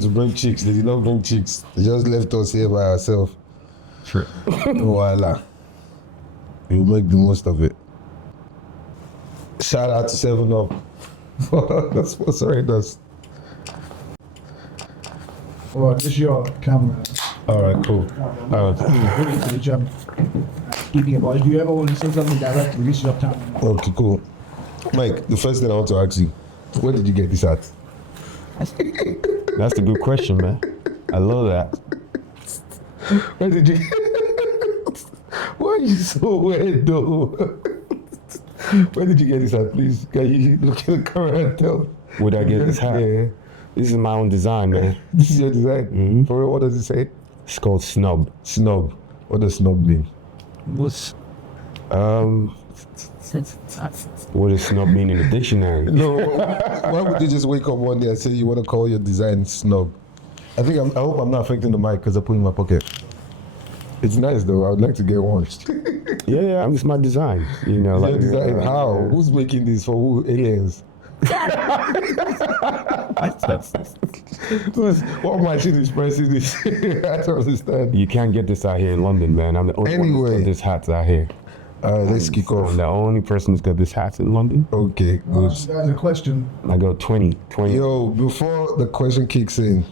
to bring chicks. They did not bring chicks. They just left us here by ourselves. Sure. Voila. We'll make the most of it. Shout out to 7-Up. That's what's right, us. Well, this is your camera. All right, cool. All right. Put it to the gym. Speaking about, if you ever want to say something directly, this is your time. Okay, cool. Mike, the first thing I want to ask you, where did you get this at? That's a good question, man. I love that. Where did you? Why are you so weird, though? Where did you get this at? Please, can you look at the camera and tell? Where'd I get this hat? Yeah. This is my own design, man. This is your design? Mm-hmm. For real, what does it say? It's called Snub. Snub. What does snub mean? What's What does snub mean in the dictionary? No, why would you just wake up one day and say you want to call your design snub? I hope I'm not affecting the mic because I put it in my pocket. It's nice though. I would like to get one. Yeah, it's my design. You know, Your design? How? Who's making this for who? Aliens? What machine is pressing this? I don't understand. You can't get this out here in London, man. I'm the only one who's got this hat out here. Let's kick off. I'm the only person who's got this hat in London. Okay, good. That's a question. I go 20. Yo, before the question kicks in,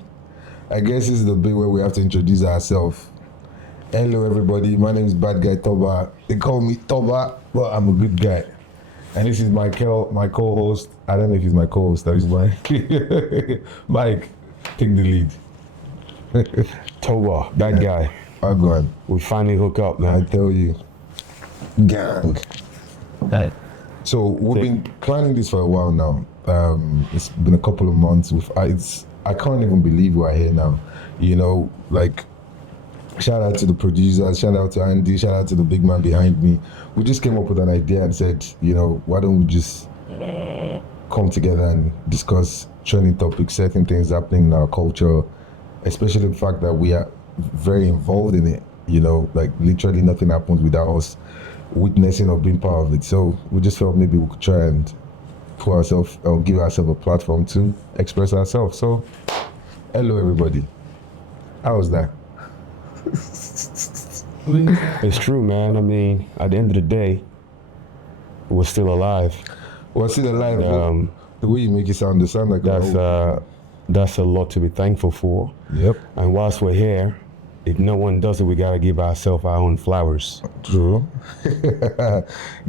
I guess this is the bit where we have to introduce ourselves. Hello, everybody. My name is Bad Guy Toba. They call me Toba, but I'm a good guy. And this is Michael, my co-host. I don't know if he's my co-host. That is Mike. Mike, take the lead. Toba, bad guy. I'm going. We finally hook up, I man. tell you. Gang. Hey. So we've been planning this for a while now. It's been a couple of months. I can't even believe we're here now. You know, like, shout out to the producers, shout out to Andy, shout out to the big man behind me. We just came up with an idea and said, you know, why don't we just come together and discuss trending topics, certain things happening in our culture, especially the fact that we are very involved in it. You know, like literally nothing happens without us witnessing or being part of it. So we just felt maybe we could try and put ourselves or give ourselves a platform to express ourselves. So, hello everybody. How was that? It's true, man. I mean, at the end of the day, we're still alive. Well, see the live. The way you make it sound like That's a lot to be thankful for. Yep. And whilst we're here, if no one does it, we gotta give ourselves our own flowers. True.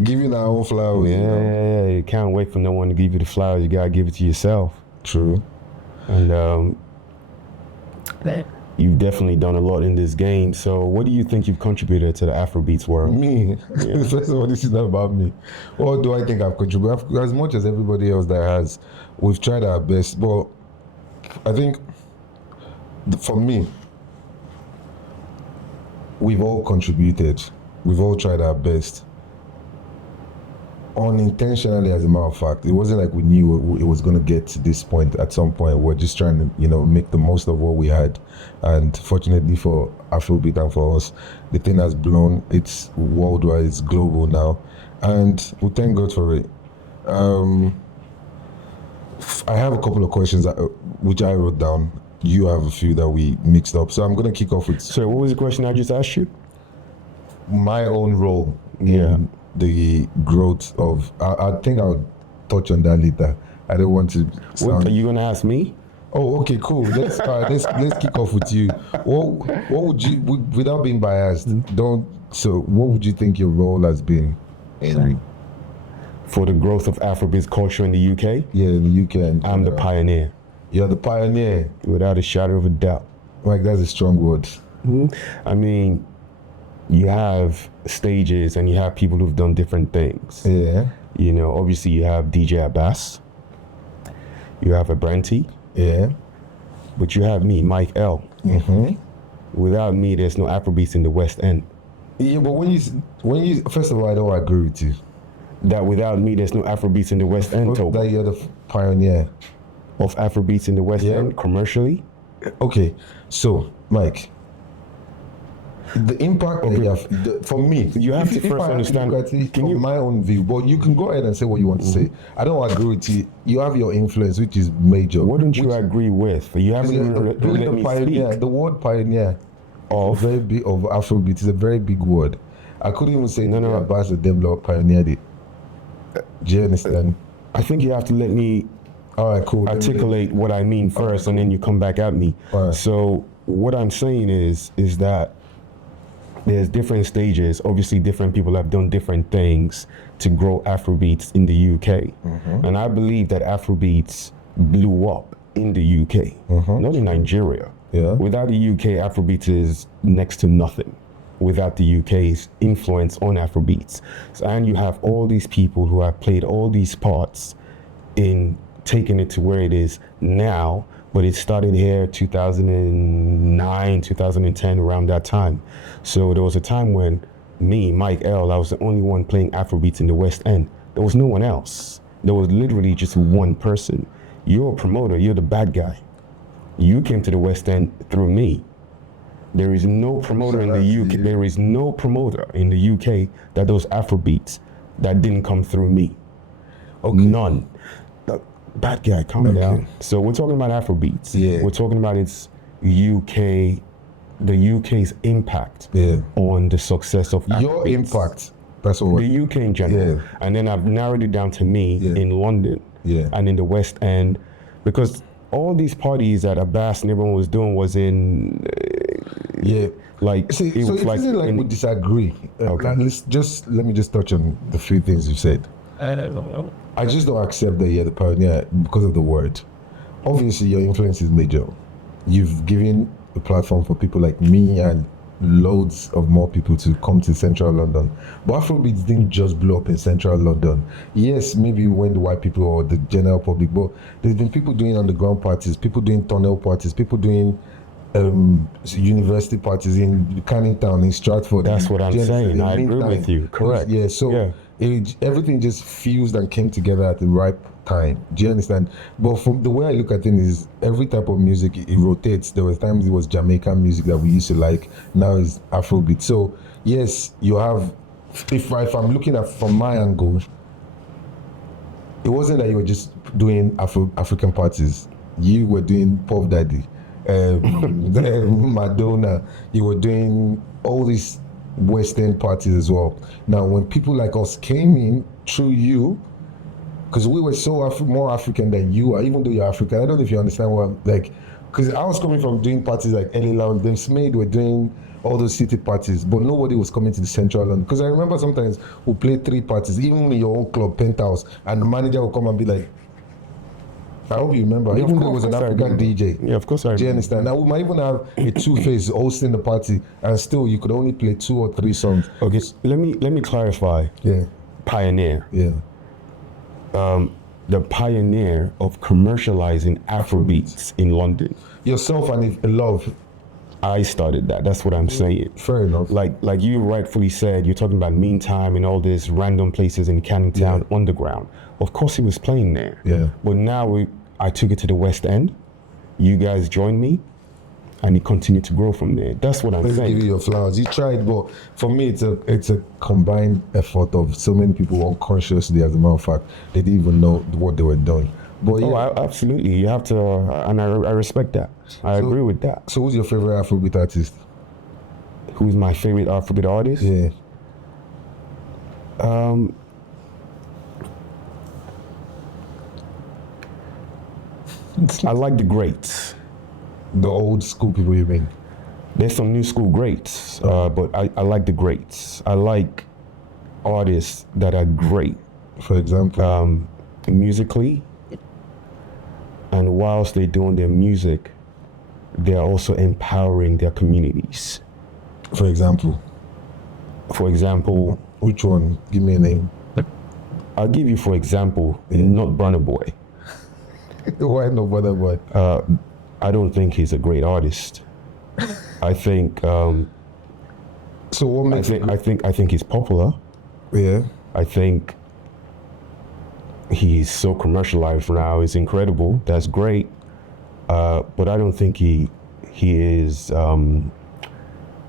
Giving our own flowers. Yeah, you can't wait for no one to give you the flowers. You gotta give it to yourself. True. And you've definitely done a lot in this game. So what do you think you've contributed to the Afrobeats world? Me. First of all, this is not about me. What do I think I've contributed? As much as everybody else that has, we've tried our best. But I think for me, we've all contributed. We've all tried our best. Unintentionally, as a matter of fact. It wasn't like we knew it was going to get to this point at some point. We're just trying to, you know, make the most of what we had. And fortunately for Afrobeat and for us, the thing has blown. It's worldwide, it's global now. And we thank God for it. I have a couple of questions which I wrote down. You have a few that we mixed up. So I'm going to kick off with... So what was the question I just asked you? My own role in the growth of... I think I'll touch on that later. I don't want to sound... What, are you going to ask me? Oh, okay, cool. Let's kick off with you. What would you, without being biased, what would you think your role has been in... For the growth of Afrobeats culture in the UK? Yeah, in the UK. And, I'm the pioneer. You're the pioneer. Without a shadow of a doubt. Like, that's a strong word. Mm-hmm. I mean, you have stages and you have people who've done different things. Yeah. You know, obviously you have DJ Abbas. You have Abranti. Yeah. But you have me, Mike L. Mm-hmm. Without me, there's no Afrobeats in the West End. Yeah, but when you first of all, I don't agree with you. That without me, there's no Afrobeats in the West End. That you're the pioneer of Afrobeats in the West End commercially. Okay, so Mike, the impact that you have, for me, You have to if first I understand- look at it can from you- my own view, but you can go ahead and say what you want to say. I don't agree with you. You have your influence, which is major. Wouldn't you which, agree with? You haven't even doing let the me pioneer, speak. the word pioneer Of? very big of Afrobeat is a very big word. I couldn't even say No, the no. Abbas and them lot pioneered it. Do you understand? I think you have to let me All right, cool. articulate what I mean first, and then you come back at me. Alright. So what I'm saying is that there's different stages. Obviously, different people have done different things to grow Afrobeats in the UK, and I believe that Afrobeats blew up in the UK, not in Nigeria. Yeah. Without the UK, Afrobeats is next to nothing. Without the UK's influence on Afrobeats, and you have all these people who have played all these parts in taking it to where it is now, but it started here 2009, 2010, around that time. So there was a time when me, Mike L, I was the only one playing Afrobeats in the West End. There was no one else. There was literally just one person. You're a promoter, you're the bad guy. You came to the West End through me. There is no promoter in the UK. There is no promoter in the UK that does Afrobeats that didn't come through me. Okay. None. Bad guy, calm down. So we're talking about Afrobeats. Yeah. We're talking about its UK, the UK's impact on the success of Afrobeats. Your impact. That's all. The UK in general. Yeah. And then I've narrowed it down to me in London and in the West End, because all these parties that Abbas and everyone was doing was in like See, it so was it like isn't like we disagree. Okay. Let me just touch on the few things you said. I just don't accept that you're the pioneer because of the word. Obviously, your influence is major. You've given a platform for people like me and loads of more people to come to Central London. But Afrobeats didn't just blow up in Central London. Yes, maybe when the white people or the general public, but there's been people doing underground parties, people doing tunnel parties, people doing university parties in Canning Town, in Stratford. That's what I'm saying. I agree with you. Correct. Yeah, so everything just fused and came together at the right time. Do you understand? But from the way I look at it is every type of music, it rotates. There were times it was Jamaican music that we used to like. Now it's Afrobeat. So yes, you have, if I'm looking at from my angle, it wasn't that you were just doing African parties. You were doing Puff Daddy, Madonna. You were doing all these West End parties as well. Now, when people like us came in through you, because we were so more African than you are, even though you're African. I don't know if you understand what I'm like. Because I was coming from doing parties like Ellie Lounge, then Smade were doing all those city parties, but nobody was coming to the Central London. Because I remember sometimes we played 3 parties, even in your own club, Penthouse, and the manager would come and be like, I hope you remember, Yeah, even though it was an of course I African remember. DJ. Yeah, of course I Do you remember. understand? Now we might even have a two-face hosting the party, and still you could only play 2 or 3 songs. Okay, let me clarify. Yeah, Pioneer. yeah. The pioneer of commercializing Afrobeats in London. Yourself and Love, I started that. That's what I'm saying. fair enough. Like you rightfully said, you're talking about Meantime and all these random places in Canning Town underground. Of course, he was playing there. Yeah. But now I took it to the West End. You guys joined me, and it continued to grow from there. That's what I'm Let's saying. give you your flowers. You tried, but for me, it's a combined effort of so many people unconsciously. As a matter of fact, they didn't even know what they were doing. But Oh, yeah. absolutely. You have to, and I respect that. I agree with that. So, who's your favorite Afrobeat artist? Who's my favorite Afrobeat artist? Yeah. I like the greats. The old school people, you mean? There's some new school greats, but I like the greats. I like artists that are great For example, musically, and whilst they're doing their music, they're also empowering their communities. for example, For example, which one? Give me a name. I'll give you, for example, not Bronboy. Why no bother boy? I don't think he's a great artist. I think So what makes it? I think he's popular. Yeah. I think he's so commercialized now. It's incredible. That's great. But I don't think he is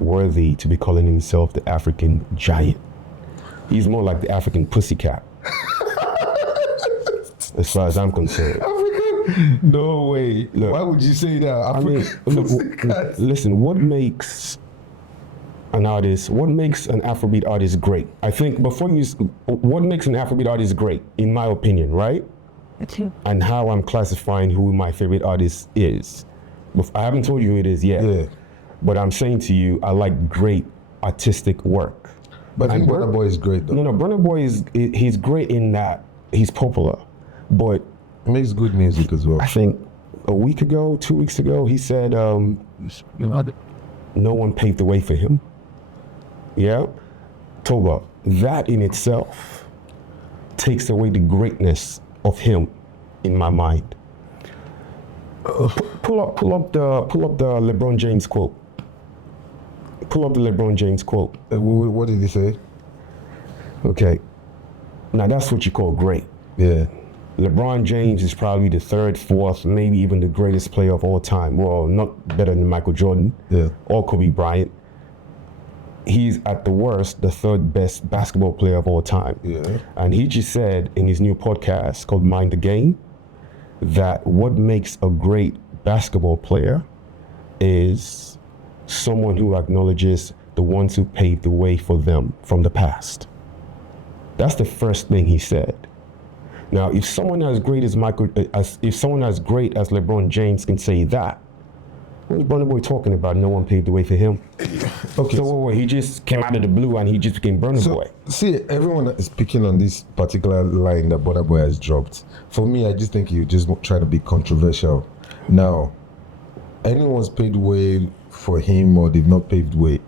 worthy to be calling himself the African giant. He's more like the African pussycat. As far as I'm concerned. African? No way. Look, why would you say that? Look, listen, what makes an Afrobeat artist great? I think what makes an Afrobeat artist great, in my opinion, right? And how I'm classifying who my favorite artist is. I haven't told you who it is yet. Yeah. But I'm saying to you, I like great artistic work. But I think Bronboy is great though. No, Bronboy he's great in that he's popular, but he makes good music as well. I think a week ago, 2 weeks ago, he said no one paved the way for him. Yeah, Toba, that in itself takes away the greatness of him in my mind. Pull up the LeBron James quote. Pull up the LeBron James quote. What did he say? Okay. Now that's what you call great. Yeah. LeBron James is probably the third, fourth, maybe even the greatest player of all time. Well, not better than Michael Jordan or Kobe Bryant. He's at the worst, the third best basketball player of all time. Yeah. And he just said in his new podcast called Mind the Game that what makes a great basketball player is someone who acknowledges the ones who paved the way for them from the past. That's the first thing he said. Now, if someone as great as LeBron James can say that, what is Bronboy talking about? No one paved the way for him. Okay. So wait, he just came out of the blue and he just became Bronboy. See, everyone is picking on this particular line that Bronboy has dropped. For me, I just think you just try to be controversial. Now, anyone's paved way for him or they've not paved way.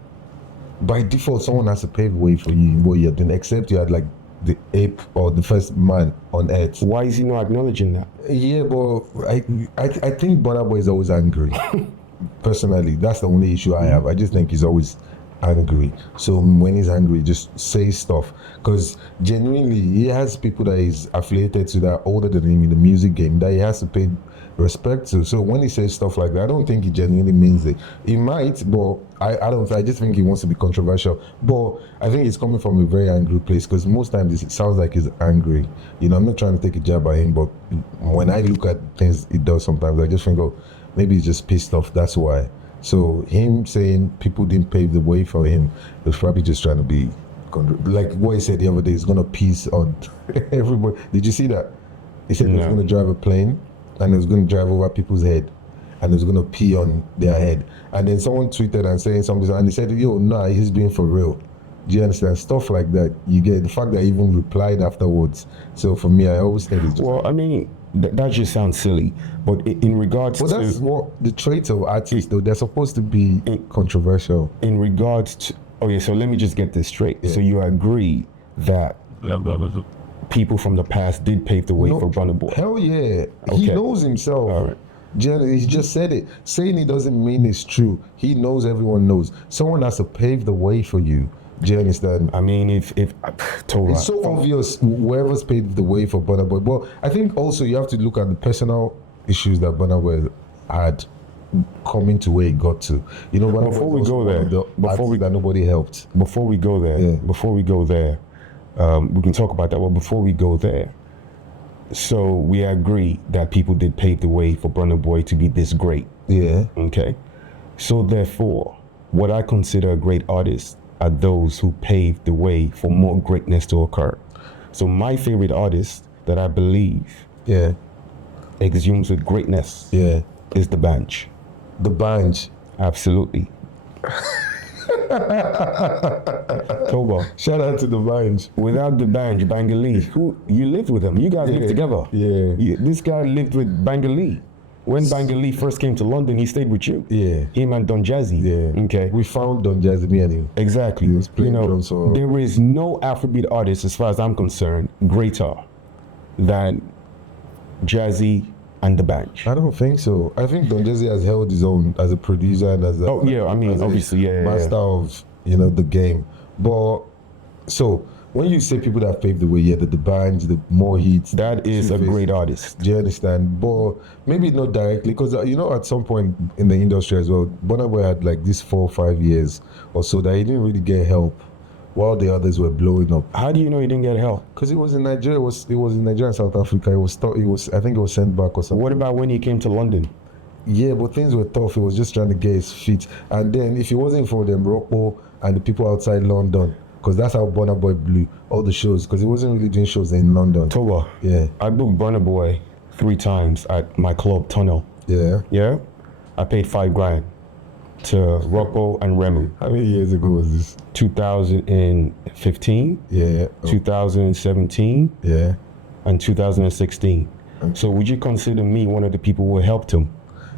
By default, someone has to pave way for you in what you're doing, except you had like the ape or the first man on earth. Why is he not acknowledging that? Yeah, but I think Bronboy is always angry. Personally, that's the only issue I have. I just think he's always angry. So when he's angry, just say stuff. Because genuinely, he has people that he's affiliated to that are older than him in the music game that he has to pay respect to. So when he says stuff like that, I don't think he genuinely means it. He might, but I don't. I just think he wants to be controversial. But I think he's coming from a very angry place because most times it sounds like he's angry. You know, I'm not trying to take a jab at him, but when I look at things he does sometimes, I just think, oh, maybe he's just pissed off. That's why. So him saying people didn't pave the way for him, he was probably just trying to be like what he said the other day. He's gonna piss on everybody. Did you see that? He said he was gonna drive a plane and he was gonna drive over people's head and he was gonna pee on their head. And then someone tweeted and saying something and he said, "Yo, nah, he's being for real." Do you understand? Stuff like that. You get the fact that he even replied afterwards. So for me, I always think it's just well, I mean. That just sounds silly, but in regards to... Well, that's what the traits of artists, though. They're supposed to be controversial. In regards to... Okay, so let me just get this straight. Yeah. So you agree that people from the past did pave the way for Bronboy? Hell yeah. Okay. He knows himself. All right. He just said it. Saying it doesn't mean it's true. He knows everyone knows. Someone has to pave the way for you. Do you understand? I mean, if it's so obvious whoever's paved the way for Bronboy. But I think also you have to look at the personal issues that Bronboy had coming to where he got to. You know, before we go there, that nobody helped. Before we go there, we can talk about that. But before we go there, so we agree that people did pave the way for Bronboy to be this great. Yeah. Okay. So therefore, what I consider a great artist are those who paved the way for more greatness to occur. So my favorite artist that I believe exhumes with greatness is the Banj. The Banj. Absolutely. Toba. Shout out to the Banj. Without the Banj, Bangali, who you lived with him. You guys lived together. Yeah. This guy lived with Bangali. When Bangali first came to London, he stayed with you. Yeah. Him and Don Jazzy. Yeah. Okay. We found Don Jazzy, me and him. Exactly. He was playing drums. There is no Afrobeat artist, as far as I'm concerned, greater than Jazzy and the Banj. I don't think so. I think Don Jazzy has held his own as a producer and as a master of, the game. But so when you say people that paved the way, yeah, the bands, the more hits. That is a Two-Face, great artist. do you understand? But maybe not directly, because at some point in the industry as well, Burna Boy had like this 4 or 5 years or so that he didn't really get help, while the others were blowing up. How do you know he didn't get help? Because it was in Nigeria. It was in Nigeria and South Africa. I think it was sent back or something. What about when he came to London? Yeah, but things were tough. He was just trying to get his feet. And then if it wasn't for them, Rocco and the people outside London, because that's how Burna Boy blew all the shows, because he wasn't really doing shows in London. Toba. Yeah. I booked Burna Boy 3 times at my club Tunnel. Yeah. Yeah. I paid $5,000 to Rocco and Remu. How many years ago was this? 2015. Yeah. 2017. Yeah. And 2016. Okay. So would you consider me one of the people who helped him?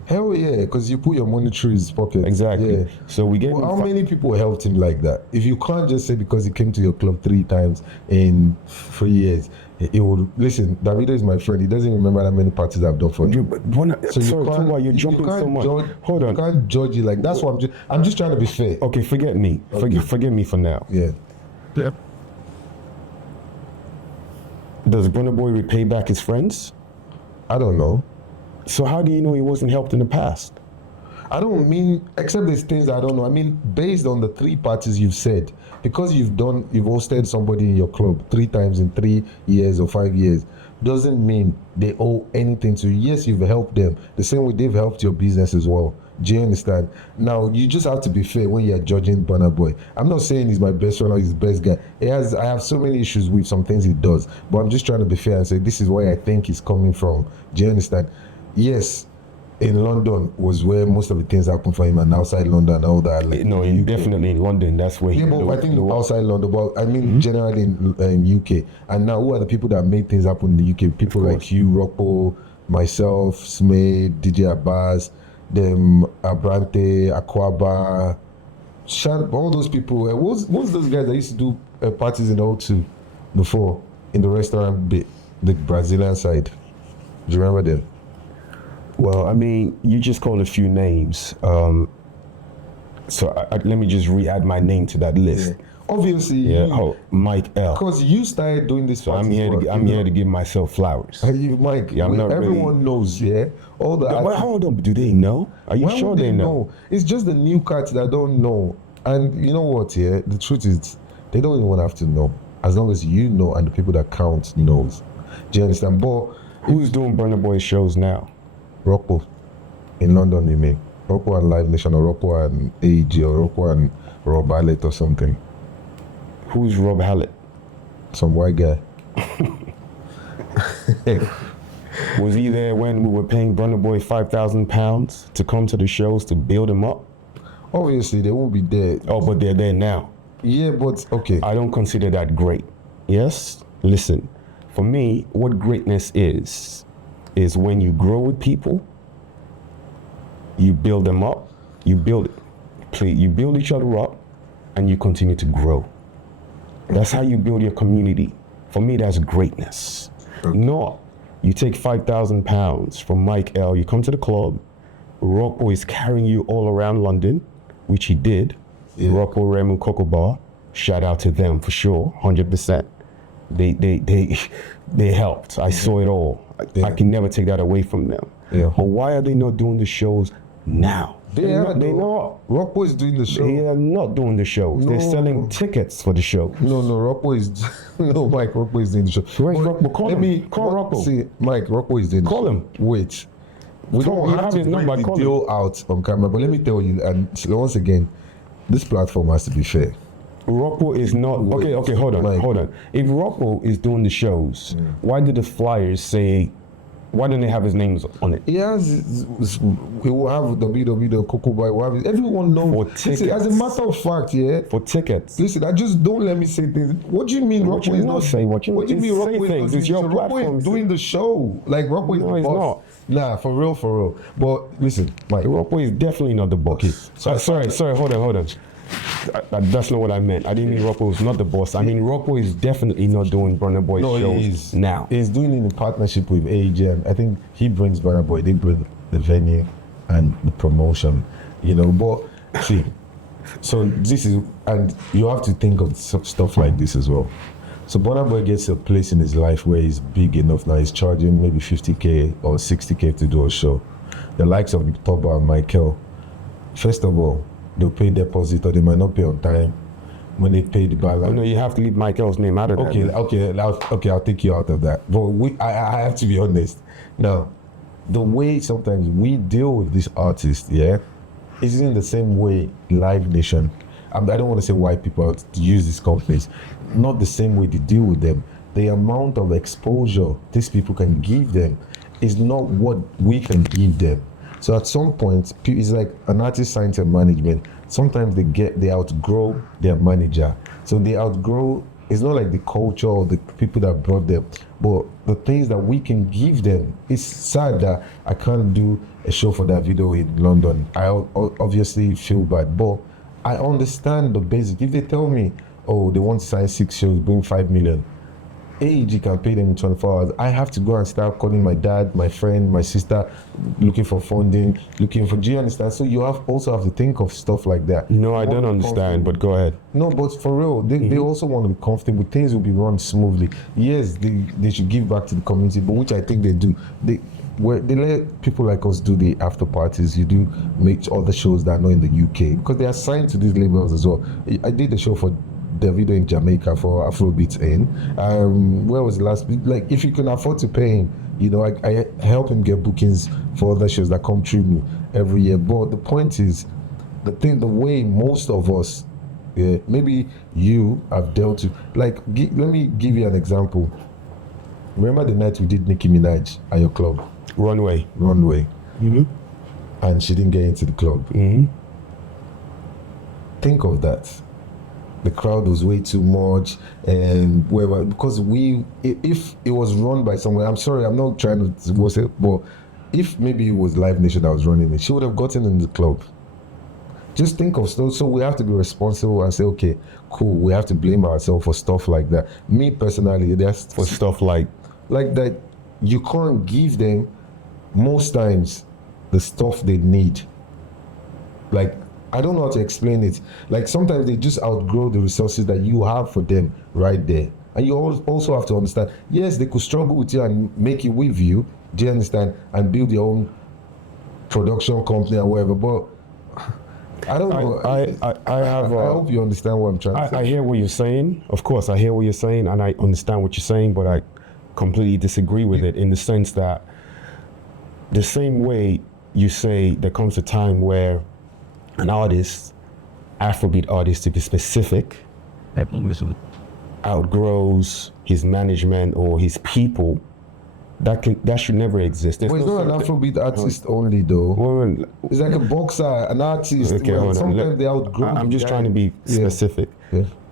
Hell yeah, because you put your money through his pocket. Exactly. Yeah. So we gave Well, him how many people helped him like that? If you can't just say because he came to your club 3 times in 3 years, he would listen. Davido is my friend. He doesn't remember how many parties I've done for him. So sorry, Toba, you're jumping can't so much. Judge, Hold on. You can't judge it like that's what I'm just trying to be fair. Okay, forget me. Forget me for now. Yeah. Does Bronboy Boy repay back his friends? I don't know. So how do you know he wasn't helped in the past? I don't mean, except there's things I don't know. I mean, based on the 3 parties you've said, because you've hosted somebody in your club 3 times in 3 years or 5 years, doesn't mean they owe anything to you. Yes, you've helped them the same way they've helped your business as well. Do you understand? Now, you just have to be fair when you're judging Burna Boy. I'm not saying he's my best friend or he's the best guy. I have so many issues with some things he does, but I'm just trying to be fair and say this is where I think he's coming from. Do you understand? Yes, in London was where most of the things happened for him, and outside London and all that. Like, No, definitely in London. That's where yeah, but I think outside London, but I mean generally in UK. And now, who are the people that made things happen in the UK? People like you, Rocco, myself, Smade, DJ Abbas, them Abrante, Aquaba, all those people. What's those guys that used to do parties in the O2 before in the restaurant bit, the Brazilian side? Do you remember them? Well, I mean, you just called a few names. So let me just re-add my name to that list. Yeah. Obviously, yeah. Mike L. Because you started doing this. So I'm here to give myself flowers. Mike, yeah, everyone knows, yeah. All the hold on, do they know? Are you sure they know? It's just the new cats that don't know. And you know what? Yeah, the truth is, they don't even have to know. As long as you know, and the people that count knows. Do you understand? But who's doing Burna Boy shows now? Rocco in London, you mean? Rocco and Live Nation, or Rocco and AEG, or Rocco and Rob Hallett or something. Who's Rob Hallett? Some white guy. Was he there when we were paying Burna Boy £5,000 to come to the shows to build him up? Obviously, they won't be there. Oh, but they're there now. Yeah, but okay. I don't consider that great. Yes? Listen, for me, what greatness is when you grow with people, you build them up, you build each other up, and you continue to grow. That's how you build your community. For me, that's greatness. Okay. Not you take £5,000 from Mike L, you come to the club, Rocco is carrying you all around London, which he did. Yeah. Rocco, Remu, Coco Bar, shout out to them for sure, 100%. They helped. I saw it all. I can never take that away from them. Yeah. But why are they not doing the shows now? They're not. Rocco is doing the show. They are not doing the shows. No. They're selling tickets for the show. No, Rocco is no, Mike. Rocco is doing the show. Where's Rocco? Call Rocco. See, Mike. Rocco is doing the show. Call him. Wait. We don't have to bring the deal out on camera, but let me tell you, and once again, this platform has to be fair. Rocco is not. Okay, hold on. If Rocco is doing the shows, why did the flyers say? Why don't they have his names on it? He will have the Coco Boy. Everyone knows. For tickets. Listen, as a matter of fact, yeah. For tickets. Listen, I just don't let me say things. What do you mean Rocco is not saying? What do you mean Rocco is not? It's your platform. Rocco is doing the show. Like Rocco is the boss. Nah, for real. But listen, Mike. Rocco is definitely not the boss. Okay. Sorry. Hold on. That's not what I meant. I didn't mean Rocco is not the boss. I mean Rocco is definitely not doing Burna Boy shows now. He's doing it in partnership with AEG. I think he brings Burna Boy. They bring the venue and the promotion, But see, so this is, and you have to think of stuff like this as well. So Bronboy gets a place in his life where he's big enough now. He's charging maybe 50K or 60K to do a show. The likes of Toba and Michael, first of all, they'll pay deposit or they might not pay on time. When they pay the balance. No, you have to leave Michael's name out of that. Okay, I'll take you out of that. But I have to be honest. Now, the way sometimes we deal with these artists, yeah, isn't the same way Live Nation. I don't want to say white people use these companies. Not the same way they deal with them. The amount of exposure these people can give them is not what we can give them. So at some point, it's like an artist signs a management. Sometimes they outgrow their manager. So they outgrow, it's not like the culture or the people that brought them, but the things that we can give them. It's sad that I can't do a show for that video in London. I obviously feel bad, but I understand the basic. If they tell me, oh, they want to sign 6 shows, bring 5 million, AEG can pay them in 24 hours. I have to go and start calling my dad, my friend, my sister, looking for funding, do you understand? So you also have to think of stuff like that. No, I don't understand, but go ahead. No, but for real, they also want to be comfortable. Things will be run smoothly. Yes, they should give back to the community, but which I think they do. They let people like us do the after parties. You do make other shows that are not in the UK because they are signed to these labels as well. I did a show for Davido in Jamaica for Afrobeat in. Where was the last? Like, if you can afford to pay him, you know, I help him get bookings for other shows that come through me every year. But the point is, the way most of us, yeah, maybe you have dealt with, like, let me give you an example. Remember the night we did Nicki Minaj at your club? Runway. Mm-hmm. And she didn't get into the club. Mm-hmm. Think of that. The crowd was way too much, and whatever. Because if it was run by someone, I'm sorry, I'm not trying to was it, but if maybe it was Live Nation that was running it, she would have gotten in the club. Just think of stuff. So we have to be responsible and say, okay, cool. We have to blame ourselves for stuff like that. Me personally, that's For stuff like that. You can't give them most times the stuff they need. Like, I don't know how to explain it. Like, sometimes they just outgrow the resources that you have for them right there. And you also have to understand, yes, they could struggle with you and make it with you, do you understand? And build your own production company or whatever. But I don't know. I hope you understand what I'm trying to say. I hear what you're saying. Of course, I hear what you're saying, and I understand what you're saying, but I completely disagree with it in the sense that the same way you say there comes a time where an artist, Afrobeat artist to be specific, outgrows his management or his people, that should never exist. But it's not an Afrobeat artist only though. It's like a boxer, an artist. Okay, sometimes they outgrow. I'm just trying to be specific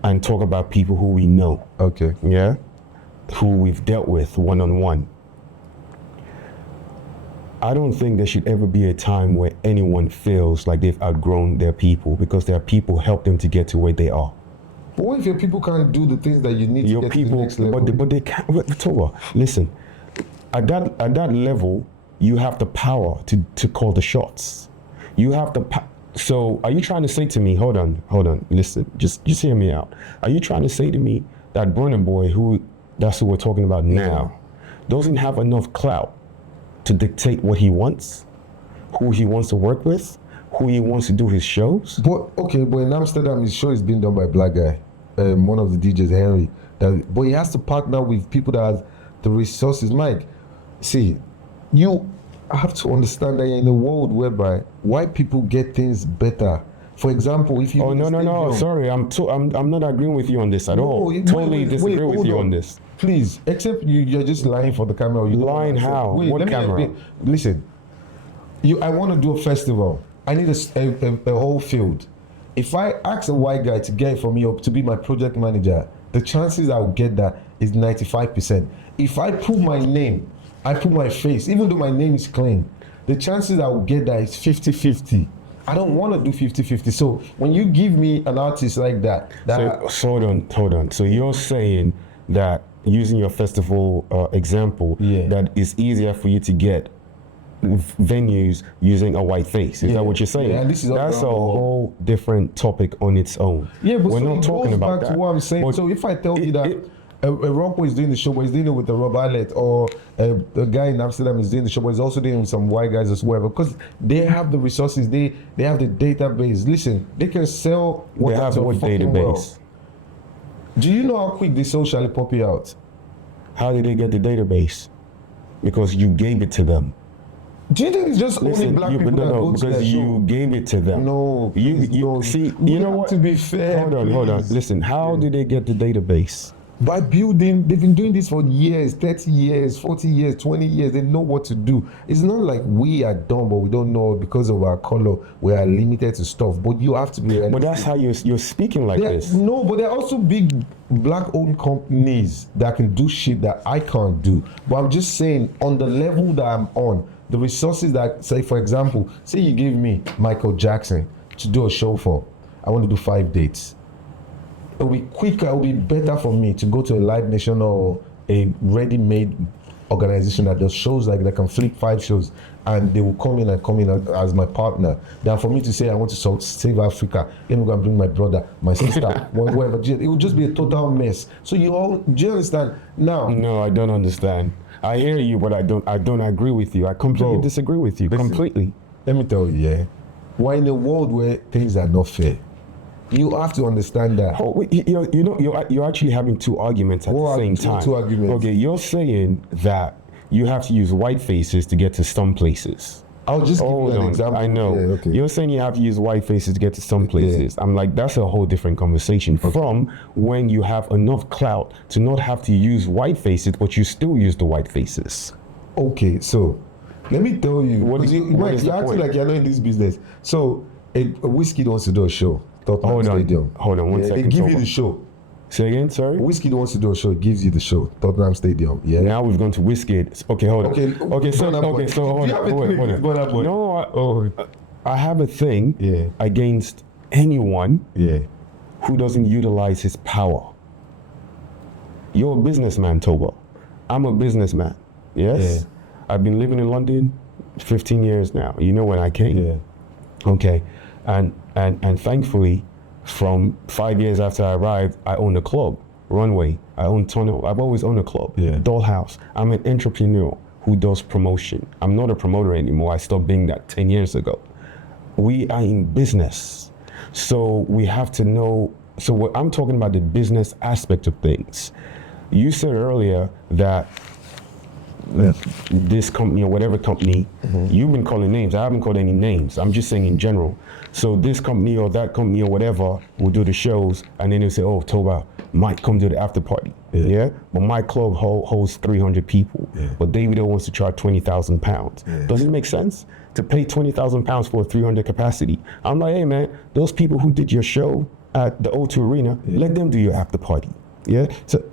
and talk about people who we know. Okay. Yeah? Who we've dealt with one-on-one. I don't think there should ever be a time where anyone feels like they've outgrown their people because their people help them to get to where they are. But what if your people can't do the things that you need to get to the next level? But they can't. Listen, at that level, you have the power to call the shots. You have the So are you trying to say to me, hold on, listen, just hear me out. Are you trying to say to me that Bronboy, that's who we're talking about now, doesn't have enough clout to dictate what he wants, who he wants to work with, who he wants to do his shows? But in Amsterdam, his show is being done by a black guy, one of the DJs, Henry. But he has to partner with people that have the resources. Mike, see, you have to understand that you're in a world whereby white people get things better. For example, if you sorry, I'm not agreeing with you on this at all. Totally disagree with you on this. Please, except you're just lying for the camera. Lying how? What camera? Listen, I want to do a festival. I need a whole field. If I ask a white guy to get it for me or to be my project manager, the chances I'll get that is 95%. If I put my name, I put my face, even though my name is clean, the chances I'll get that is 50-50. I don't want to do 50-50. So when you give me an artist like that, so, hold on. So you're saying that using your festival example, that it's easier for you to get venues using a white face. Is that what you're saying? Yeah, and that's a whole different topic on its own. Yeah, but we're not talking about back that. To what I'm saying. So if I tell you that Bronboy is doing the show, but he's doing it with the Rob Allet, or the guy in Amsterdam is doing the show, but he's also doing it with some white guys as well, because they have the resources, they have the database. Listen, they can sell They have what database? Well. Do you know how quick they socially pop you out? How did they get the database? Because you gave it to them. Do you think it's just only black people that go to because that you show? gave it to them. No, you see. We You know have what? to be fair. Hold on. please. Listen, how did they get the database? By building, they've been doing this for years, 30 years, 40 years, 20 years. They know what to do. It's not like we are dumb, but we don't know because of our color. We are limited to stuff. But you have to be realistic. But that's how you're speaking like this. No, but there are also big black-owned companies that can do shit that I can't do. But I'm just saying, on the level that I'm on, the resources that, say, for example, say you give me Michael Jackson to do a show for. I want to do 5 dates. It'll be quicker, it'll be better for me to go to a Live Nation or a ready-made organization that does shows like that can flip 5 shows and they will come in as my partner than for me to say I want to save Africa, let me go and bring my brother, my sister, whatever. It will just be a total mess. So do you understand? Now, No, I don't understand. I hear you, but I don't agree with you. I completely Bro, disagree with you. listen. Completely. let me tell you, yeah, we're in a world where things are not fair. You have to understand that. Oh, wait, you're actually having 2 arguments at What the same are two- time. two arguments? Okay, you're saying that you have to use white faces to get to some places. I'll just give you Hold an on, example. I know. Yeah, okay. You're saying you have to use white faces to get to some places. I'm like, that's a whole different conversation from when you have enough clout to not have to use white faces, but you still use the white faces. Okay, so let me tell you. What because is- you, what is the you're acting point? like you're not in this business. So a Whiskey wants to do a show. Tottenham Hold on. Stadium. Hold on, one They second, give you Toba. the show. Say again, sorry? Whiskey wants to do a show. It gives you the show. Tottenham Stadium. Yeah. Now we've gone to Wizkid. Okay, hold on. Okay, So Burna Boy. hold Do you have a on. thing Hold against Burna Boy? on. No, I have a thing Yeah. against anyone Yeah. who doesn't utilize his power. You're a businessman, Toba. I'm a businessman. Yes? I've been living in London 15 years now. You know when I came. Yeah. Okay. And thankfully, from 5 years after I arrived, I own a club, Runway. I own Tunnel. I've always owned a club, Yeah. Dollhouse. I'm an entrepreneur who does promotion. I'm not a promoter anymore. I stopped being that 10 years ago. We are in business. So we have to know. So what I'm talking about, the business aspect of things. You said earlier that this company or whatever company, you've been calling names. I haven't called any names. I'm just saying in general. So this company or that company or whatever will do the shows, and then they'll say, oh, Toba might come to the after party. Yeah. But my club holds 300 people. But Davido wants to charge £20,000. Does it make sense to pay £20,000 for a 300 capacity? I'm like, hey man, those people who did your show at the O2 Arena, let them do your after party. Yeah. So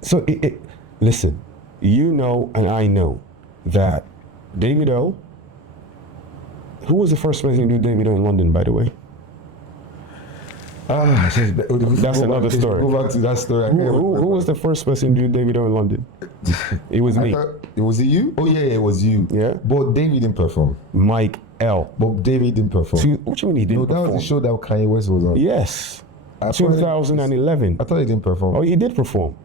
listen, you know and I know that Davido. Who was the first person to do Davido in London, by the way? That's another story. Go back to that story. Who was the first person to do Davido in London? It was me. Was it you? Oh yeah, it was you. Yeah. But David didn't perform. Mike L. But David didn't perform. What do you mean he didn't No, that perform? was the show that Kanye West was on. Yes. I thought 2011. I thought he didn't perform. Oh, he did perform.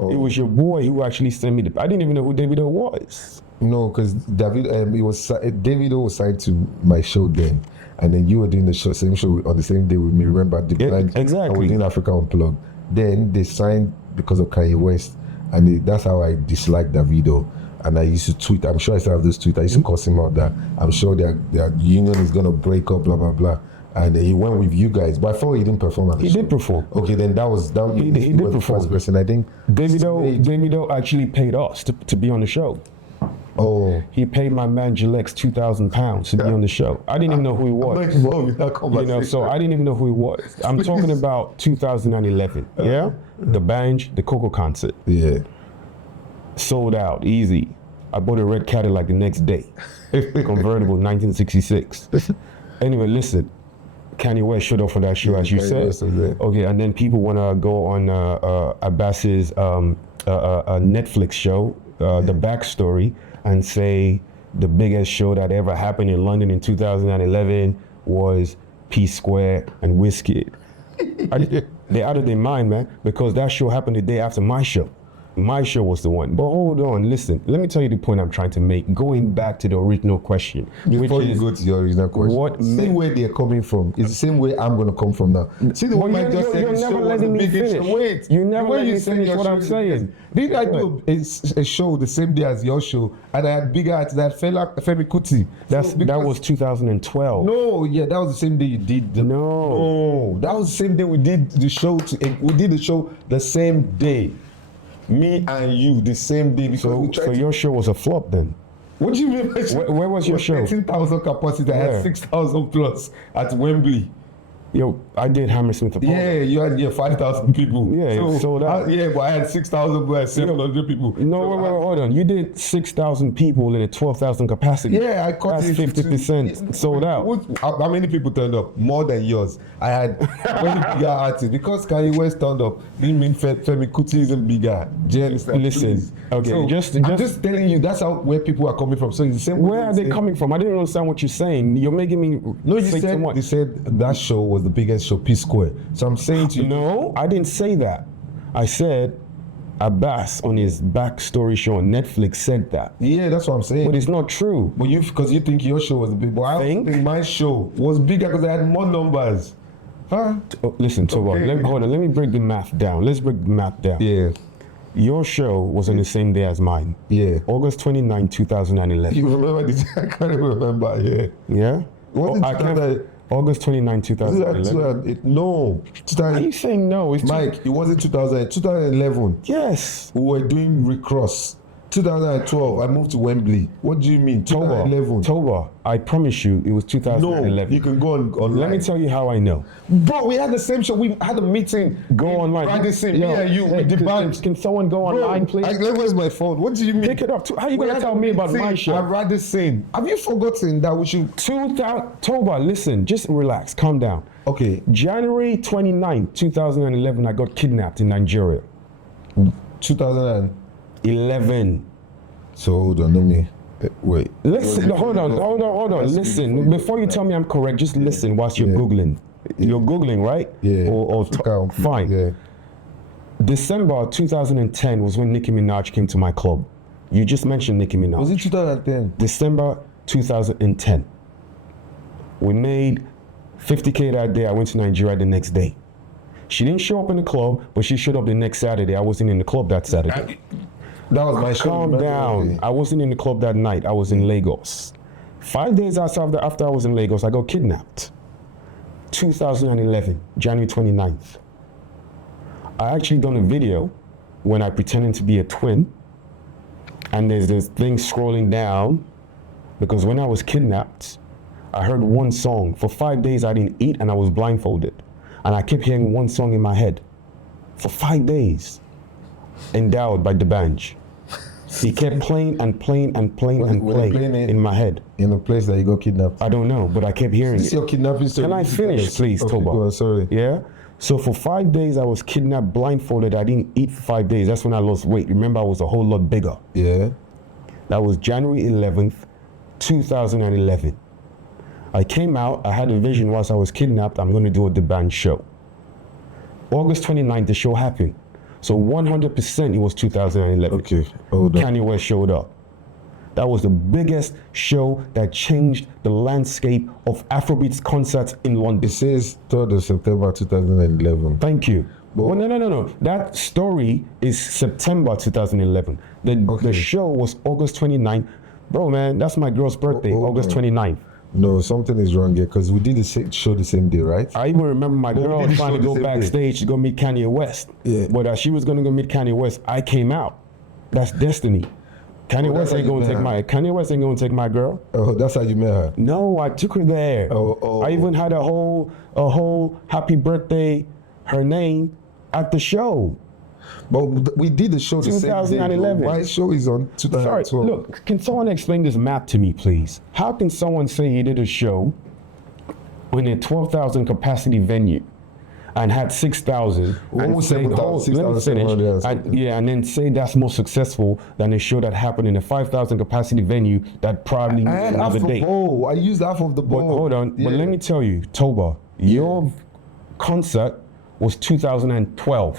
Oh. It was your boy who actually sent me I didn't even know who Davido was. No, because Davido was signed to my show then, and then you were doing the same show on the same day with me. Remember the band? exactly. I was doing Africa Unplugged. Then they signed because of Kanye West, and that's how I disliked Davido. And I used to tweet. I'm sure I still have this tweet. I used to cuss him out that I'm sure their union is gonna break up, blah blah blah. And he went with you guys, but I thought he didn't perform. He did perform. Okay, then that He was did the perform. first person. I think Davido actually paid us to be on the show. Oh, He paid my man Gilex £2,000 to be on the show. I didn't even know who he I'm not was. involved with that You conversation. know, so I didn't even know who he was. I'm talking about 2011. Yeah, the Banj, the Coco concert, Yeah. sold out easy. I bought a red Cadillac the next day, convertible 1966. Anyway, listen. Kanye West showed up for that show, as you Kanye said. West was there. Okay, and then people want to go on Abbas's Netflix show, The Backstory, and say the biggest show that ever happened in London in 2011 was P Square and Wizkid. They're out of their mind, man, because that show happened the day after my show. My show was the one. But hold on, listen. Let me tell you the point I'm trying to make. Going back to the original question. Before you go to your original question, what see where they're coming from. It's the same way I'm going to come from now. See the way I just said you're the never show was letting the me biggest finish. show. Wait, You never the way let me said finish your what show I'm is saying. Did I do a show the same day as your show, and I had bigger artists that Femi Kuti? That was 2012. No, yeah, that was the same day you did. No, that was the same day we did the show. We did the show the same day. Me and you, the same day. Because we tried So your show was a flop then? What do you mean? Where was your show? 13,000 capacity. I had 6,000 plus at Wembley. Yo, I did Hammersmith Apollo. Yeah, you had 5,000 people. Yeah, sold out. But I had 6,000 plus 700 people. No, So wait, hold on. You did 6,000 people in a 12,000 capacity. Yeah, I cut That's it 50% sold out. How many people turned up? More than yours. I had very bigger artists. Because Kanye West turned up, didn't mean Femi Kuti isn't bigger. Listen, okay, So, just I'm just telling you, that's where people are coming from. So it's the same. where are they coming from? I didn't understand what you're saying. You're making me No, say too much. you said that show was the biggest show, P Square. So I'm saying to you, No, I didn't say that. I said Abbas on his backstory show on Netflix said that. yeah, that's what I'm saying. But it's not true. But because you think your show was big, but I Think? think my show was bigger because I had more numbers. Huh? Oh, listen, Toba, Okay. hold on. Let me break the math down. Let's break the math down. Yeah, Your show was on the same day as mine. yeah. August 29, 2011. You remember this? I can't even remember. Yeah. Yeah? Wasn't I can't- 2000 August 29, 2011. No, Are you saying no? It's Mike, it wasn't 2011. Yes. We were doing recross. 2012, I moved to Wembley. What do you mean? 2011. Toba, I promise you, it was No, 2011. you can go online. Let me tell you how I know. Bro, we had the same show. We had a meeting. Go online. Friday, same. Yo, Me and you, hey, with the can- band. Can someone go online, please? Where's my phone? What do you mean? Pick it up. How you We gonna had tell a me about meeting. my show? I'd rather sing. Have you forgotten that we should? 2000, Toba, listen, just relax, calm down. Okay, January 29, 2011, I got kidnapped in Nigeria. 2000. 11. So hold on, let me wait. Listen, hold on. Listen, before you tell me I'm correct, just listen whilst you're Googling. You're Googling, right? Yeah. Fine. Yeah. December 2010 was when Nicki Minaj came to my club. You just mentioned Nicki Minaj. Was it 2010? December 2010. We made 50K that day. I went to Nigeria the next day. She didn't show up in the club, but she showed up the next Saturday. I wasn't in the club that Saturday. That was my show. Calm down. I wasn't in the club that night. I was in Lagos. 5 days after I was in Lagos, I got kidnapped. 2011, January 29th. I actually done a video when I pretended to be a twin. And there's this thing scrolling down because when I was kidnapped, I heard one song. For 5 days, I didn't eat and I was blindfolded. And I kept hearing one song in my head for 5 days. Endowed by the Banj. He kept playing and playing and playing and Were they playing playing it in my head. in a place that you got kidnapped. I don't know, but I kept hearing This it. your kidnapping story. Can I finish, please, Okay, Toba? go on, sorry. Yeah? So for 5 days, I was kidnapped, blindfolded. I didn't eat for 5 days. That's when I lost weight. Remember, I was a whole lot bigger. Yeah. That was January 11th, 2011. I came out, I had a vision whilst I was kidnapped, I'm going to do a The Band show. August 29th, the show happened. So 100% it was 2011. Okay, hold on. Kanye West showed up. That was the biggest show that changed the landscape of Afrobeats concerts in London. It says 3rd of September 2011. Thank you. Well, no. That story is September 2011. The show was August 29th. Bro, man, that's my girl's birthday, hold August on. 29th. No, something is wrong here because we did the show the same day, right? I even remember my But we girl did the trying to show the go same day. backstage to go meet Kanye West. Yeah. But as she was going to go meet Kanye West, I came out. That's destiny. Kanye West that's ain't how going you to take met Kanye West ain't going to take my girl. Oh, that's how you met her. No, I took her there. Oh. I even had a whole happy birthday, her name, at the show. But we did the show the same day. 2011. My show is on Sorry, 2012. look, can someone explain this map to me, please? How can someone say he did a show in a 12,000 capacity venue and had 6,000? Almost 7,000, Let me 6,700. finish. And then say that's more successful than a show that happened in a 5,000 capacity venue that probably I had half another the day. bowl. I used half of the But bowl. hold on, but Yeah. let me tell you, Toba, your concert was 2012.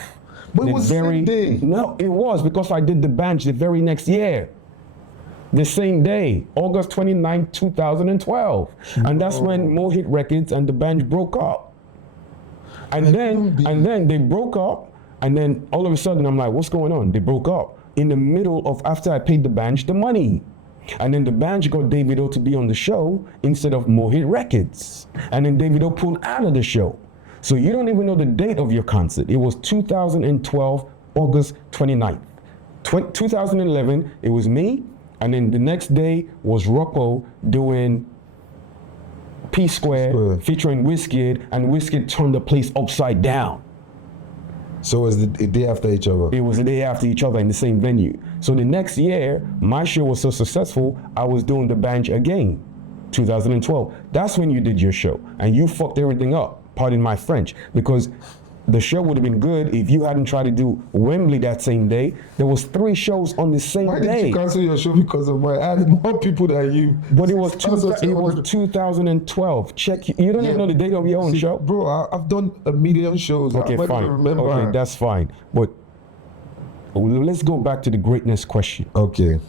But it was the same day. No, it was because I did the Banj the very next year. The same day, August 29, 2012. And that's when Mohit Records and the Banj broke up. And then they broke up, and then all of a sudden I'm like, what's going on? They broke up in the middle of after I paid the Banj the money. And then the Banj got Davido to be on the show instead of Mohit Records. And then Davido pulled out of the show. So you don't even know the date of your concert. It was 2012, August 29th. 2011, it was me. And then the next day was Rocco doing P Square featuring Wizkid, and Wizkid turned the place upside down. So it was the day after each other? It was the day after each other in the same venue. So the next year, my show was so successful, I was doing the Banj again, 2012. That's when you did your show, and you fucked everything up, pardon my French, because the show would have been good if you hadn't tried to do Wembley that same day. There was 3 shows on the same day. Why did you cancel your show because of my adding more people than you? But it was 2012. Check. You don't even know the date of your own show, bro. I've done a million shows. Okay, fine. Okay, that's fine. But let's go back to the greatness question. Okay.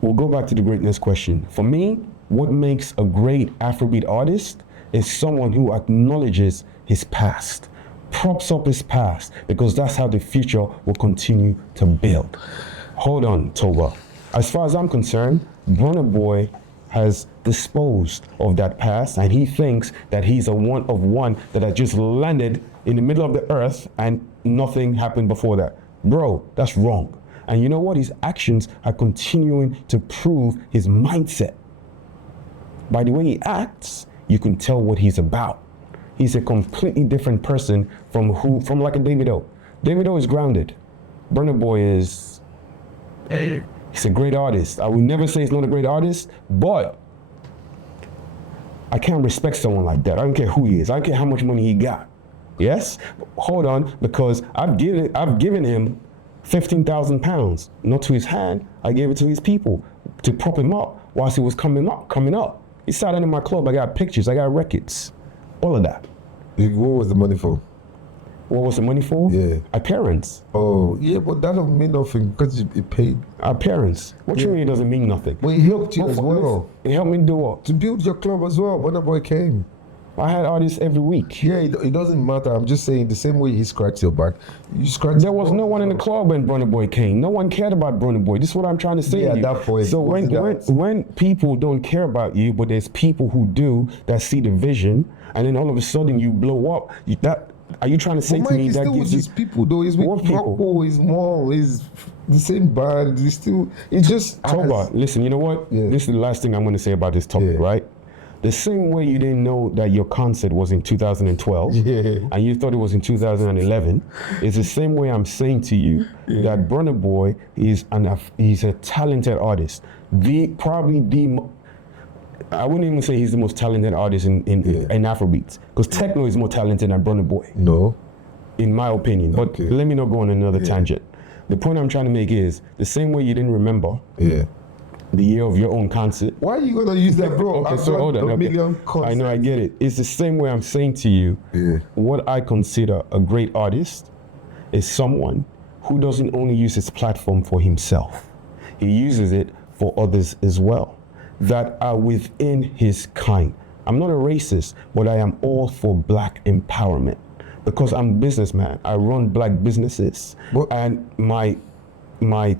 We'll go back to the greatness question. For me, what makes a great Afrobeat artist is someone who acknowledges his past, props up his past, because that's how the future will continue to build. Hold on, Toba. As far as I'm concerned, Bronboy has disposed of that past, and he thinks that he's a one of one that had just landed in the middle of the earth and nothing happened before that. Bro, that's wrong. And you know what? His actions are continuing to prove his mindset. By the way he acts, you can tell what he's about. He's a completely different person from like a Davido. Davido is grounded. Bronboy is, he's a great artist. I will never say he's not a great artist, but I can't respect someone like that. I don't care who he is. I don't care how much money he got. Yes? Hold on, because I've given him 15,000 pounds, not to his hand. I gave it to his people to prop him up whilst he was coming up. He sat in my club. I got pictures. I got records. All of that. What was the money for? What was the money for? Yeah. Appearance. Oh, yeah, but that don't mean nothing because it paid. Appearance. What you mean it doesn't mean nothing? But it helped you as well. It helped me do what? To build your club as well. When the boy came. I had artists every week. Yeah, it doesn't matter. I'm just saying the same way he scratched your back, you scratched. There was no one in the club when Bronboy came. No one cared about Bronboy. This is what I'm trying to say. Yeah, to you. at that point. So when people don't care about you, but there's people who do that see the vision, and then all of a sudden you blow up. Are you trying to say to me that still gives you people though? He's with Rocco, he's more, he's the same band. He's still. It's just. Toba, listen. You know what? Yeah. This is the last thing I'm going to say about this topic, right? The same way you didn't know that your concert was in 2012 and you thought it was in 2011, it's the same way I'm saying to you that Bronboy is he's a talented artist. I wouldn't even say he's the most talented artist in Afrobeats, because techno is more talented than Bronboy. No. In my opinion. But let me not go on another tangent. The point I'm trying to make is the same way you didn't remember the year of your own concert. Why are you gonna use that, bro? Okay, so hold on. I know, I get it. It's the same way I'm saying to you, what I consider a great artist is someone who doesn't only use his platform for himself. He uses it for others as well, that are within his kind. I'm not a racist, but I am all for black empowerment, because I'm a businessman. I run black businesses, and my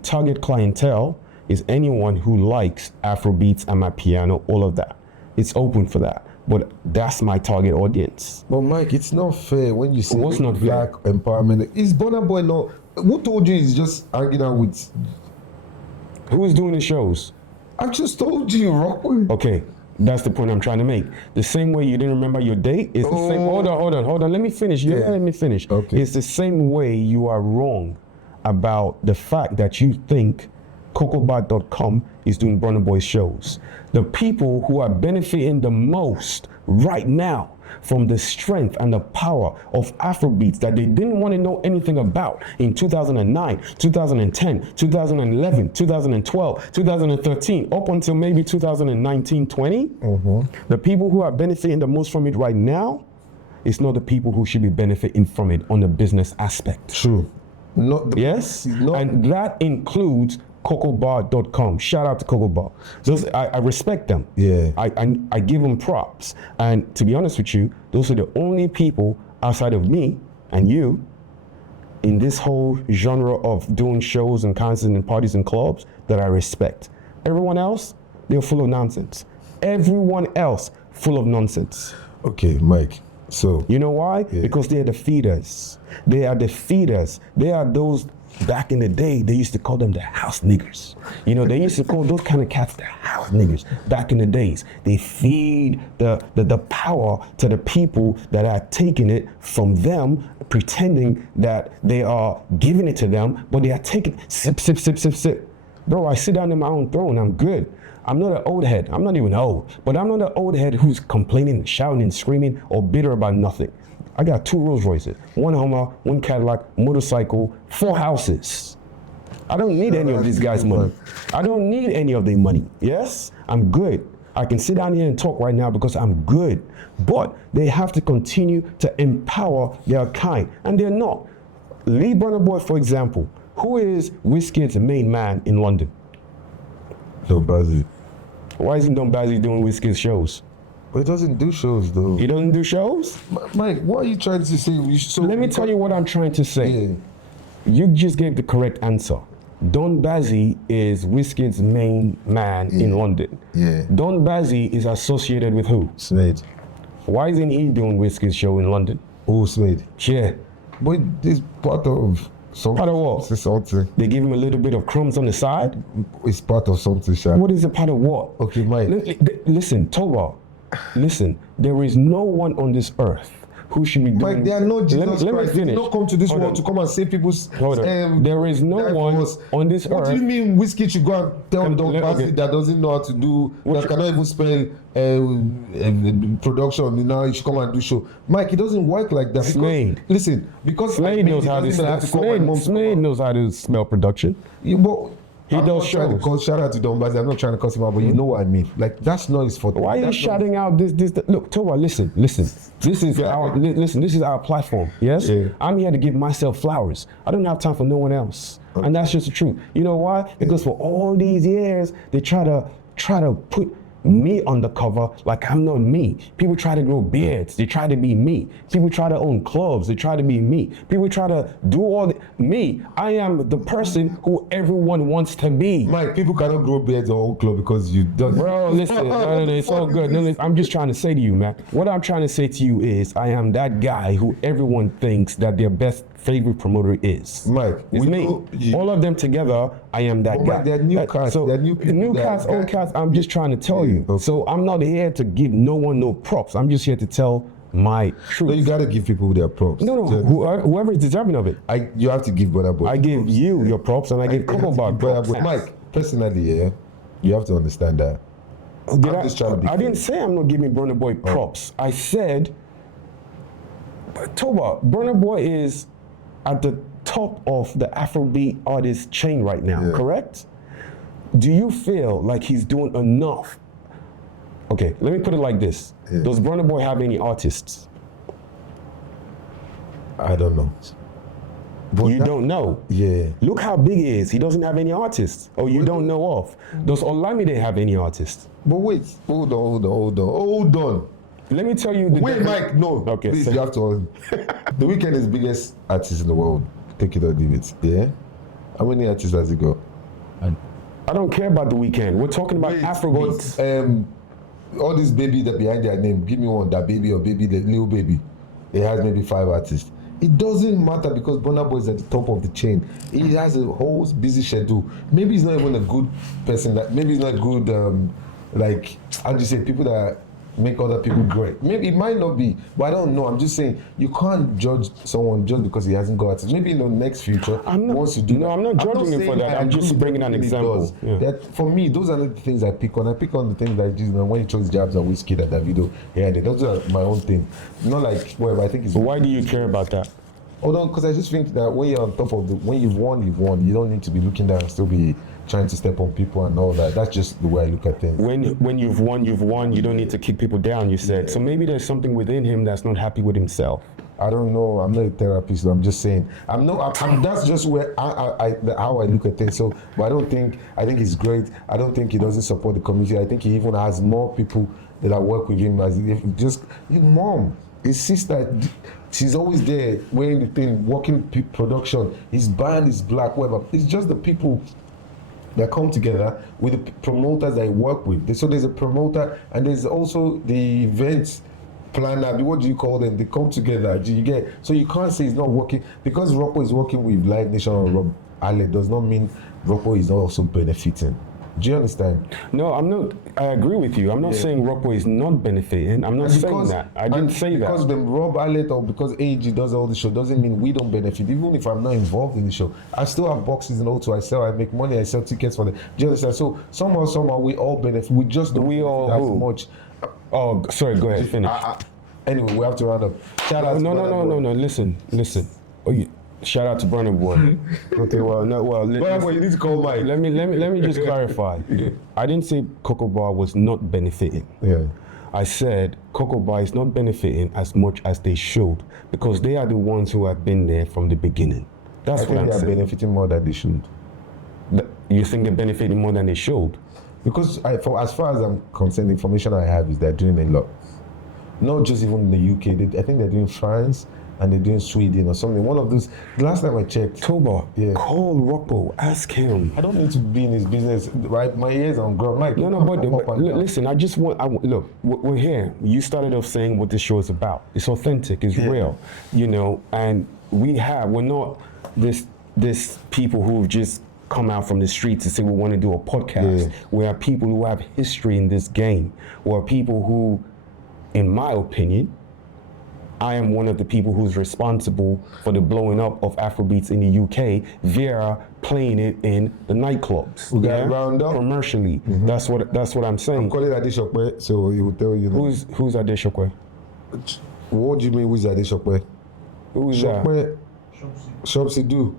target clientele is anyone who likes Afrobeats and my piano, all of that. It's open for that, but that's my target audience. But Mike, it's not fair when you say What's not black empowerment. Is Bronboy not? Who told you he's just hanging out with? Who is doing the shows? I just told you, Rockwell. Okay, that's the point I'm trying to make. The same way you didn't remember your date is the same. Hold on. Let me finish. Let me finish. Okay. It's the same way you are wrong about the fact that you think CocoBot.com is doing Bronboy shows. The people who are benefiting the most right now from the strength and the power of Afrobeats that they didn't want to know anything about in 2009, 2010, 2011, 2012, 2013, up until maybe 2019, 20. The people who are benefiting the most from it right now, it's not the people who should be benefiting from it on the business aspect. True. Not Yes, not, and that includes cocobar.com. Shout out to cocobar. Those I respect them. Yeah. I give them props. And to be honest with you, those are the only people outside of me and you in this whole genre of doing shows and concerts and parties and clubs that I respect. Everyone else, they're full of nonsense. Everyone else full of nonsense. okay, Mike. So You know why? Yeah. Because they are the feeders. They are the feeders. They are those, back in the day, they used to call them the house niggers. You know, they used to call those kind of cats the house niggers back in the days. They feed the power to the people that are taking it from them, pretending that they are giving it to them, but they are taking sip, sip, sip, sip, sip. Bro, I sit down in my own throne. I'm good. I'm not an old head. I'm not even old, but I'm not an old head who's complaining, shouting, and screaming, or bitter about nothing. I got 2 Rolls Royces, 1 Hummer, 1 Cadillac, motorcycle, 4 houses. I don't need any of these guys' money. I don't need any of their money. Yes, I'm good. I can sit down here and talk right now because I'm good. But they have to continue to empower their kind, and they're not. Lee Bronboy, for example, who is Wizkid's main man in London? no Bazzi. Why isn't Don Bazzi doing Wizkid's shows? But it doesn't do shows though. He doesn't do shows? Mike, what are you trying to say? Let me tell you what I'm trying to say. Yeah. You just gave the correct answer. Don Bazzi is Wizkid's main man in London. Yeah. Don Bazzi is associated with who? Smith. Why isn't he doing Wizkid's show in London? Oh, Smith. Yeah. But this part of something. Part of what? It's something. They give him a little bit of crumbs on the side. It's part of something, Sha. What is a part of what? Okay, Mike. Listen, Toba. Listen, there is no one on this earth who should be doing. Mike, they are not Jesus Let me Christ. They finish. did not come to this Hold world on. to come and save people's. Hold on. There is no life one was- on this What earth. do you mean Whiskey should go and tell Don Bazzi okay. that doesn't know how to do, that cannot even spell production, you know, he should come and do show. Mike, it doesn't work like that. Because, Slade. listen, because Slade knows how to. doesn't have to call my mom to come Slade out. knows how to smell production. Yeah, but He I'm does not trying to shows. call, shout out to Don Bazzi. I'm not trying to cuss him out, but you know what I mean. Like, that's not his fault. Why are you That's not- shouting out this? Look, Toba, listen. This is our platform. Yes, Yeah. I'm here to give myself flowers. I don't have time for no one else, and that's just the truth. You know why? Because for all these years, they try to put me on the cover like I'm not me. People try to grow beards. They try to be me. People try to own clubs. They try to be me. People try to do me. I am the person who everyone wants to be. Mike, people cannot grow beards or own club because you don't. Bro, listen, no, it's all good. No, listen, I'm just trying to say to you, man. What I'm trying to say to you is, I am that guy who everyone thinks that their best favorite promoter is. Mike, It's we me. know you- All of them together, I am that But guy. Mike, they're new cats. So, They're new people new that- cats, old cats. I'm just trying to tell you. Okay. So I'm not here to give no one no props. I'm just here to tell my truth. So you gotta give people their props. no, Just- whoever is deserving of it. you have to give Brother Boy. I give you your props and I give Coco Bar Brother props. Boy. Mike, personally, yeah, you have to understand that. Did I'm just trying to be I didn't say I'm not giving Burna Boy props. I said, Toba, Burna Boy is at the top of the Afrobeat artist chain right now, Yeah. correct? Do you feel like he's doing enough? Okay, let me put it like this. Yeah. Does Burna Boy have any artists? I don't know. But You that- don't know. Yeah. Look how big he is. He doesn't have any artists. Or you don't know of. Does Olamide have any artists? But wait, hold on. Let me tell you the Wait, difference- Mike, no. Okay, Please, so- you have to. The Weeknd is the biggest artist in the world. Take it or leave it. Yeah. How many artists has he got? I don't care about the weekend. We're talking about Afrobeats. But, all these baby that behind their name, give me one, that baby or baby, the little baby. It has maybe 5 artists. It doesn't matter because Burna Boy is at the top of the chain. He has a whole busy schedule. Maybe he's not even a good person. Maybe he's not good, like, how do you say, people that make other people great. Maybe it might not be, but I don't know. I'm just saying, you can't judge someone just because he hasn't got artists. Maybe in the next future, I'm not- once you do no, I'm not judging him for saying that. I I'm agree just with bringing an everything he example. does. Yeah. That for me, those are not the things I pick on. I pick on the things like this, when he chose jabs and Whiskey at that video. Yeah, those are my own thing. Not like whatever. I think it's. But why do you care about that? Hold on, because I just think that when you're on top of when you've won, you've won. You don't need to be looking down and still be trying to step on people and all that. That's just the way I look at things. When you've won, you've won. You don't need to kick people down, you said. So maybe there's something within him that's not happy with himself. I don't know. I'm not a therapist. I'm just saying. That's just where how I look at things. So, but I don't think. I think he's great. I don't think he doesn't support the community. I think he even has more people that work with him. As if just his mom, his sister. She's always there wearing the thing, working production. His band is black, whatever. It's just the people that come together with the promoters that I work with. So there's a promoter and there's also the events planner. What do you call them? They come together. Do you get? So you can't say it's not working because Rocco is working with Live Nation or Rob Allen does not mean Rocco is not also benefiting. Do you understand? No, I'm not. I agree with you. I'm not saying Rockwell is not benefiting. I'm not saying that. I didn't say that. Because the Rob Allet or because AEG does all the show doesn't mean we don't benefit. Even if I'm not involved in the show, I still have boxes and auto. I sell. I make money. I sell tickets for them. Do you understand? So somehow we all benefit. We just don't benefit as much. Oh, sorry. Go ahead. Finish. Anyway, we have to round up. Shout out. No. Listen. Oh, yeah. Shout out to Bronboy. Okay, Bronboy, you need to call Mike. Let me just clarify. I didn't say Cocoa Bar was not benefiting. Yeah. I said Cocoa Bar is not benefiting as much as they should because they are the ones who have been there from the beginning. That's what I'm saying. I think they are benefiting more than they should. You think they're benefiting more than they should? Because as far as I'm concerned, the information I have is they're doing a lot. Not just even in the UK. I think they're doing France. And they're doing Sweden or something. One of those. The last time I checked. Toba, call Rocco, ask him. I don't need to be in his business, right? My ears on ground. Mike, but listen, I just want. Look, we're here. You started off saying what this show is about. It's authentic. It's real. You know, and we're not this people who've just come out from the streets and say we want to do a podcast. Yeah. We are people who have history in this game. We are people who, in my opinion, I am one of the people who's responsible for the blowing up of Afrobeats in the UK via playing it in the nightclubs. We got round up commercially. Mm-hmm. That's what I'm saying. I'm calling Adeshokwe, so he will tell you. Who's Adeshokwe? What do you mean? Who's Adeshokwe? Who's that? Shopsy do.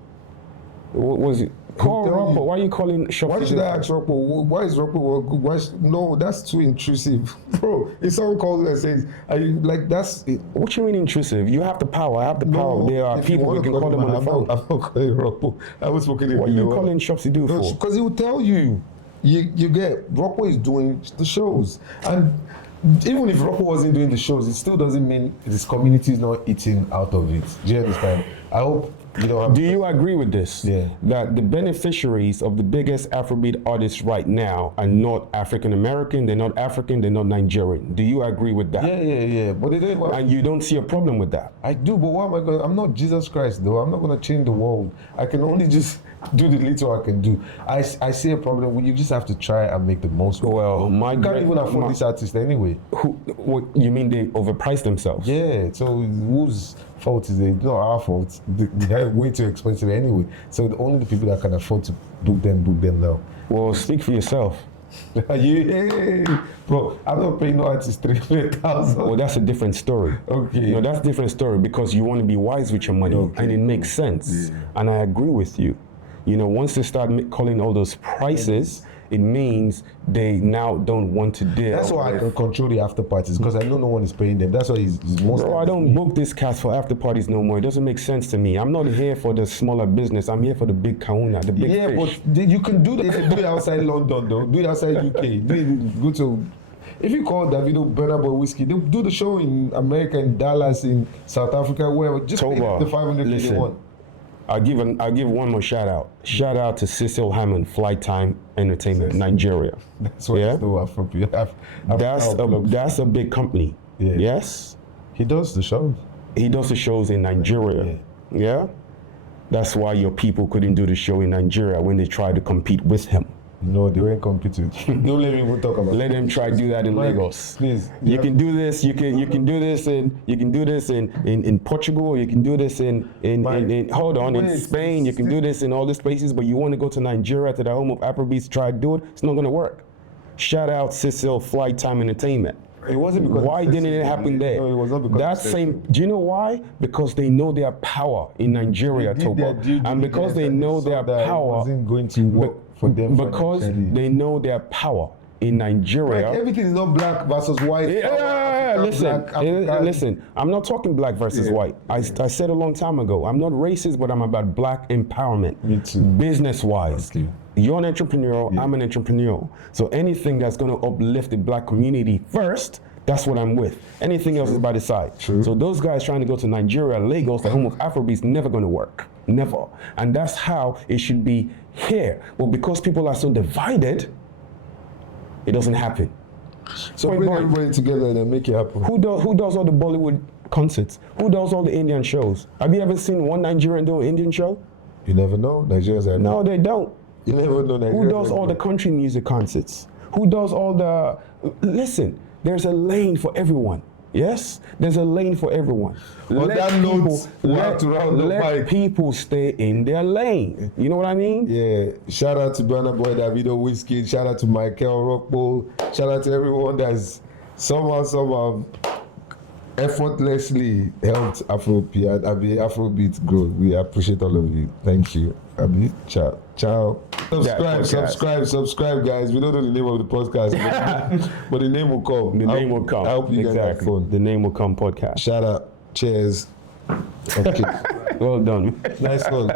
What was it? Call Rocco. Why are you calling Shopsy? Why should I ask Rocco? Why is Rocco good? No, that's too intrusive. Bro, if someone calls and says, are you like that's it? What you mean intrusive? You have the power. I have the power. There are people we can call them on the phone. I'm not calling Rocco. I was spoken to. What are you calling Shopsy do for? Because he will tell you. You get Rocco is doing the shows. And even if Rocco wasn't doing the shows, it still doesn't mean his community is not eating out of it. Do you understand? I hope you know. Do you agree with this? Yeah. That the beneficiaries of the biggest Afrobeat artists right now are not African American, they're not African, they're not Nigerian. Do you agree with that? Yeah. But and you don't see a problem with that? I do, but what am I going to? I'm not Jesus Christ, though. I'm not going to change the world. I can only just do the little I can do. I see a problem when you just have to try and make the most. Well, you can't even afford this artist anyway. What you mean they overpriced themselves? Yeah. So whose fault is it? It's not our fault. They're way too expensive anyway. So only the people that can afford to book them now. Well, speak for yourself. Bro, I'm not paying no artist 300,000. Well, that's a different story. Okay. No, that's a different story because you want to be wise with your money, and it makes sense. Yeah. And I agree with you. You know, once they start calling all those prices, it means they now don't want to deal. That's why I can control the after parties because I know no one is paying them. That's why he's most. Bro, I don't book this cast for after parties no more. It doesn't make sense to me. I'm not here for the smaller business. I'm here for the big kahuna, the big fish. Yeah, but you can do that. Do it outside London though. Do it outside UK. Go to. If you call Davido Bboy Whiskey, they'll do the show in America, in Dallas, in South Africa, wherever. Just pay the 500 listen, one. I'll give one more shout out. Shout out to Cecil Hammond, Flight Time Entertainment, Nigeria. That's what that's a big company. Yeah. Yes? He does the shows. He does the shows in Nigeria. Yeah? That's why your people couldn't do the show in Nigeria when they tried to compete with him. No, they weren't competing. Don't let me even talk about it. Let them try to do that in Lagos. Please. You can do this. You can do this in Portugal. You can do this in Spain. You can do this in all these places. But you want to go to Nigeria, to the home of Afrobeats, try to do it. It's not going to work. Shout out Cecil Flight Time Entertainment. It wasn't because. Why didn't it happen there? No, it was not because. That same. Do you know why? Because they know their power in Nigeria, Toba, and because they know their power. Wasn't going to work. Because they know their power in Nigeria. Like everything is not black versus white. listen. I'm not talking black versus white. I said a long time ago, I'm not racist, but I'm about black empowerment. Me too. Business-wise. Okay. You're an entrepreneur, I'm an entrepreneur. So anything that's going to uplift the black community first, that's what I'm with. Anything else is by the side. True. So those guys trying to go to Nigeria, Lagos, the home of Afrobeats, never going to work. Never. And that's how it should be here. But because people are so divided, it doesn't happen. So bring everybody together and make it happen. Who does all the Bollywood concerts? Who does all the Indian shows? Have you ever seen one Nigerian do an Indian show? You never know. Nigerians are... No, they don't. You never know. Nigerians Who does all the country music concerts? Who does all the... Listen, there's a lane for everyone. Yes? There's a lane for everyone. On that note, we have to round up. Let people stay in their lane. You know what I mean? Yeah. Shout out to Bronboy, Davido, Whiskey. Shout out to Michael Rockbo. Shout out to everyone that's somehow effortlessly helped Afrobeat grow. We appreciate all of you. Thank you. Abi, ciao. Subscribe, guys. We don't know the name of the podcast, but the name will come. The name will come. I hope you guys have fun. The name will come podcast. Shout out. Cheers. Okay. Well done. Nice one.